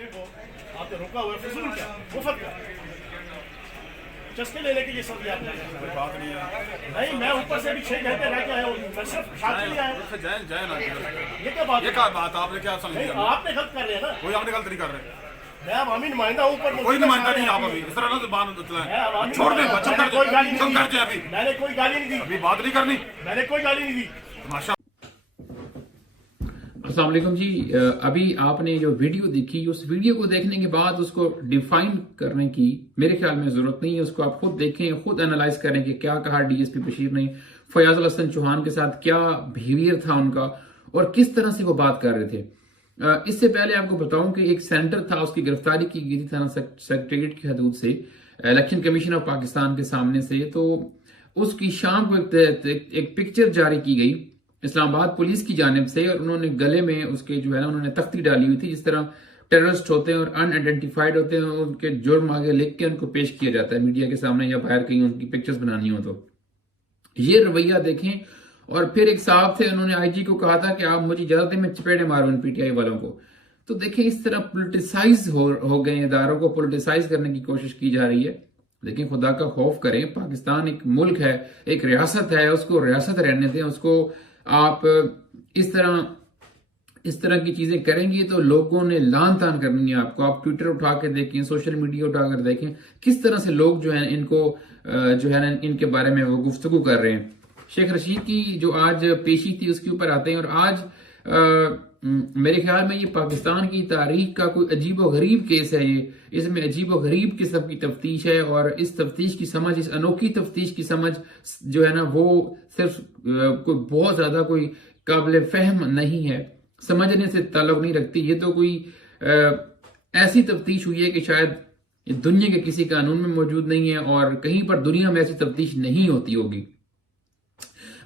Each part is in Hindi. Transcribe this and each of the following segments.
देखो आपने रोका हुआ है, फिजूल क्या मुफ्त का चस्के ले लेके ये सब याद कोई बात नहीं है। नहीं। मैं ऊपर से भी 6 घंटे रह के आया हूँ, मैं सिर्फ शादी लिया है। जैन जैन ये क्या बात ये है? क्या बात आपने क्या समझी? नहीं, आपने गलत कर रहे हैं ना। कोई आपने गलत नहीं कर रहे। मैं अवामी नुमाइंदा हूँ, ऊपर कोई नुमाइंदा नहीं आप अभी इस तरह ना जुबान चलाएं। छोड़ दे बच्चों कर कोई गाली तुम नहीं कर दे अभी दी। मैंने कोई गाली नहीं दी। अभी बात नहीं करनी। मैंने कोई गाली नहीं दी। तमाशा। अस्सलाम वालेकुम जी। अभी आपने जो वीडियो देखी, उस वीडियो को देखने के बाद उसको डिफाइन करने की मेरे ख्याल में जरूरत नहीं है। उसको आप खुद देखें, खुद एनालाइज करें कि क्या कहा डीएसपी बशीर ने फयाज अल हसन चौहान के साथ, क्या बिहेवियर था उनका और किस तरह से वो बात कर रहे थे। इससे पहले आपको बताऊं कि एक सेंटर था, उसकी गिरफ्तारी की गई थी थाना सेक्रेटरीट की हदूद से, इलेक्शन कमीशन ऑफ पाकिस्तान के सामने से। तो उसकी शाम को एक पिक्चर जारी की गई इस्लामाबाद पुलिस की जानिब से, और उन्होंने गले में उसके जो है ना उन्होंने तख्ती डाली हुई थी। जिस तरह टेररिस्ट होते हैं और अनआइडेंटिफाइड होते हैं, उनके जुर्म आगे लिख के उनको पेश किया जाता है मीडिया के सामने या बाहर कहीं उनकी पिक्चर्स बनानी हो। तो ये रवैया देखें। और फिर एक साहब थे, उन्होंने आईजी को कहा था कि आप मुझे इजाजत दें, मैं चपेड़े मारूं इन पीटीआई वालों को। तो देखें इस तरह पोलिटिसाइज हो गए, इदारों को पोलिटिसाइज करने की कोशिश की जा रही है। लेकिन खुदा का खौफ करें, पाकिस्तान एक मुल्क है, एक रियासत है, उसको रियासत रहने दें। उसको आप इस तरह की चीजें करेंगे तो लोगों ने लान तान करनी है आपको। आप ट्विटर उठा के देखें, सोशल मीडिया उठा कर देखें, किस तरह से लोग जो है इनको जो है ना इनके बारे में वो गुफ्तगू कर रहे हैं। शेख रशीद की जो आज पेशी थी उसके ऊपर आते हैं। और आज मेरे ख्याल में ये पाकिस्तान की तारीख का कोई अजीब व गरीब केस है। ये इसमें अजीब व गरीब किस्म की तफ्तीश है, और इस तफ्तीश की समझ, इस अनोखी तफ्तीश की समझ जो है ना वो सिर्फ कोई बहुत ज्यादा कोई काबिल फहम नहीं है, समझने से ताल्लुक नहीं रखती। ये तो कोई ऐसी तफ्तीश हुई है कि शायद दुनिया के किसी कानून में मौजूद नहीं है, और कहीं पर दुनिया में ऐसी तफ्तीश नहीं होती होगी।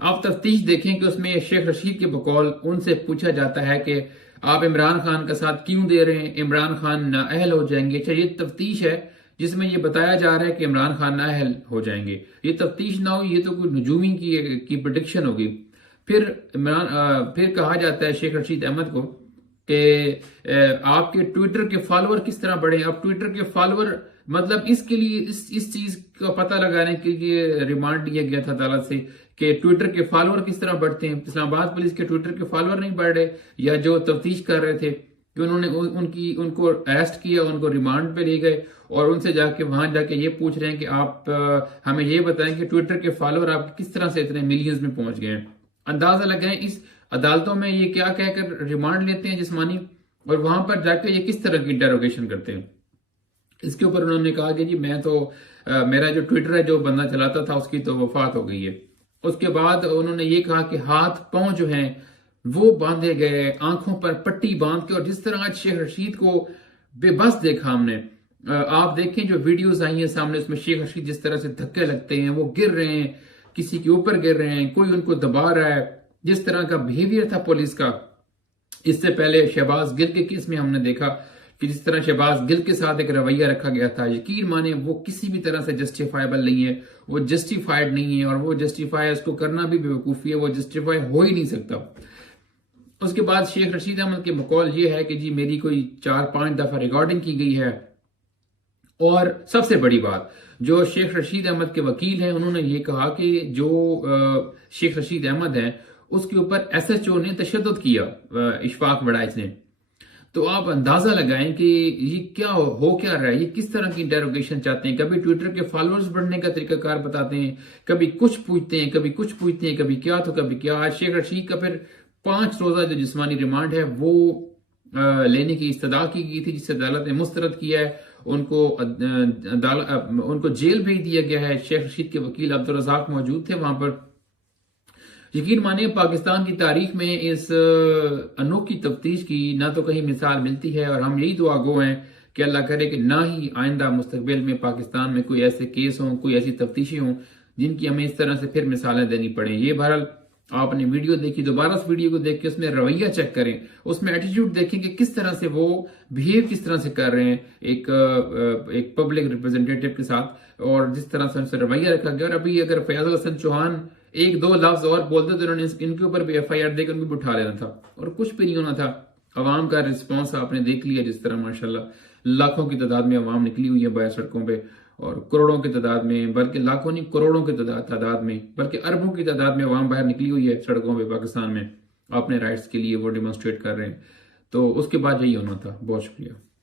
आप तफ्तीश देखें कि उसमें शेख रशीद के बकौल उनसे पूछा जाता है कि आप इमरान खान का साथ क्यों दे रहे हैं, इमरान खान नाअहल हो जाएंगे। अच्छा, ये तफ्तीश है जिसमें ये बताया जा रहा है कि इमरान खान नाअहल हो जाएंगे। ये तफ्तीश ना हुई, ये तो कोई नजूमी की प्रेडिक्शन होगी। फिर कहा जाता है शेख रशीद अहमद को कि आपके ट्विटर के फॉलोअर किस तरह बढ़े। अब ट्विटर के फॉलोअर मतलब इसके लिए इस चीज का पता लगाने के लिए रिमांड लिया गया था अदालत से कि ट्विटर के फॉलोअर किस तरह बढ़ते हैं। इस्लामाबाद पुलिस के ट्विटर के फॉलोअर नहीं बढ़ रहे, या जो तफ्तीश कर रहे थे कि उन्होंने उनको अरेस्ट किया, उनको रिमांड पे ले गए और उनसे जाके वहां जाके ये पूछ रहे हैं कि आप हमें ये बताएं कि ट्विटर के फॉलोअर आपके किस तरह से इतने मिलियंस में पहुंच गए हैं। अंदाजा लगाएं इस अदालतों में ये क्या कहकर रिमांड लेते हैं जिस्मानी, और वहां पर जाकर ये किस तरह की इंटेरोगेशन करते हैं। इसके ऊपर उन्होंने कहा कि जी मैं तो मेरा जो ट्विटर है जो बंदा चलाता था उसकी तो वफात हो गई है। उसके बाद उन्होंने ये कहा कि हाथ पांव जो हैं वो बांधे गए, आंखों पर पट्टी बांध के। और जिस तरह आज शेख रशीद को बेबस देखा हमने, आप देखें जो वीडियोस आई हैं सामने, उसमें शेख रशीद जिस तरह से धक्के लगते हैं, वो गिर रहे हैं, किसी के ऊपर गिर रहे हैं, कोई उनको दबा रहा है, जिस तरह का बिहेवियर था पुलिस का। इससे पहले शहबाज गिल के केस में हमने देखा कि जिस तरह शहबाज गिल के साथ एक रवैया रखा गया था, यकीन माने वो किसी भी तरह से जस्टिफाइबल नहीं है, वो जस्टिफाइड नहीं है, और वो जस्टिफाई उसको करना भी बेवकूफ़ी है, वो जस्टिफाई हो ही नहीं सकता। उसके बाद शेख रशीद अहमद के बकौल ये है कि जी मेरी कोई 4-5 दफा रिकॉर्डिंग की गई है। और सबसे बड़ी बात, जो शेख रशीद अहमद के वकील हैं उन्होंने ये कहा कि जो शेख रशीद अहमद है उसके ऊपर SHO ने तशद्दुद किया, इशफाक वड़ाइच ने। तो आप अंदाजा लगाएं कि ये क्या रहा है, ये किस तरह की इंटेरोगेशन चाहते हैं। कभी ट्विटर के फॉलोअर्स बढ़ने का तरीकाकार बताते हैं, कभी कुछ पूछते हैं, कभी कुछ पूछते हैं, कभी क्या तो कभी क्या। आज शेख रशीद का फिर 5 रोजा जो जिस्मानी रिमांड है वो लेने की इस्तदा की गई थी, जिसे अदालत ने मुस्तरद किया है। उनको जेल भेज दिया गया है। शेख रशीद के वकील अब्दुल रज़ाक मौजूद थे वहां पर। यकीन मानिए पाकिस्तान की तारीख में इस अनोखी तफ्तीश की ना तो कहीं मिसाल मिलती है, और हम यही दुआ गो हैं कि अल्लाह करे कि ना ही आइंदा मुस्तकबिल में पाकिस्तान में कोई ऐसे केस हों, कोई ऐसी तफ्तीशें हों जिनकी हमें इस तरह से फिर मिसालें देनी पड़े। ये बहरहाल आपने वीडियो देखी, दोबारा उस वीडियो को देख के उसमें रवैया चेक करें, उसमें एटीट्यूड देखें कि किस तरह से वो बिहेव किस तरह से कर रहे हैं एक पब्लिक रिप्रेजेंटेटिव के साथ, और जिस तरह से उनसे रवैया रखा गया। और अभी अगर फयाज अल हसन चौहान 1-2 लफ्ज और बोलते तो इन्होंने इनके ऊपर भी FIR देकर उनको भी उठा लेना था, और कुछ भी नहीं होना था। अवाम का रिस्पांस आपने देख लिया, जिस तरह माशाल्लाह लाखों की तादाद में अवाम निकली हुई है बाहर सड़कों पे, और करोड़ों की तादाद में, बल्कि लाखों नहीं करोड़ों की तादाद में, बल्कि अरबों की तादाद में अवाम बाहर निकली हुई है सड़कों पे पाकिस्तान में, अपने राइट्स के लिए वो डिमॉन्स्ट्रेट कर रहे हैं। तो उसके बाद यही होना था। बहुत शुक्रिया।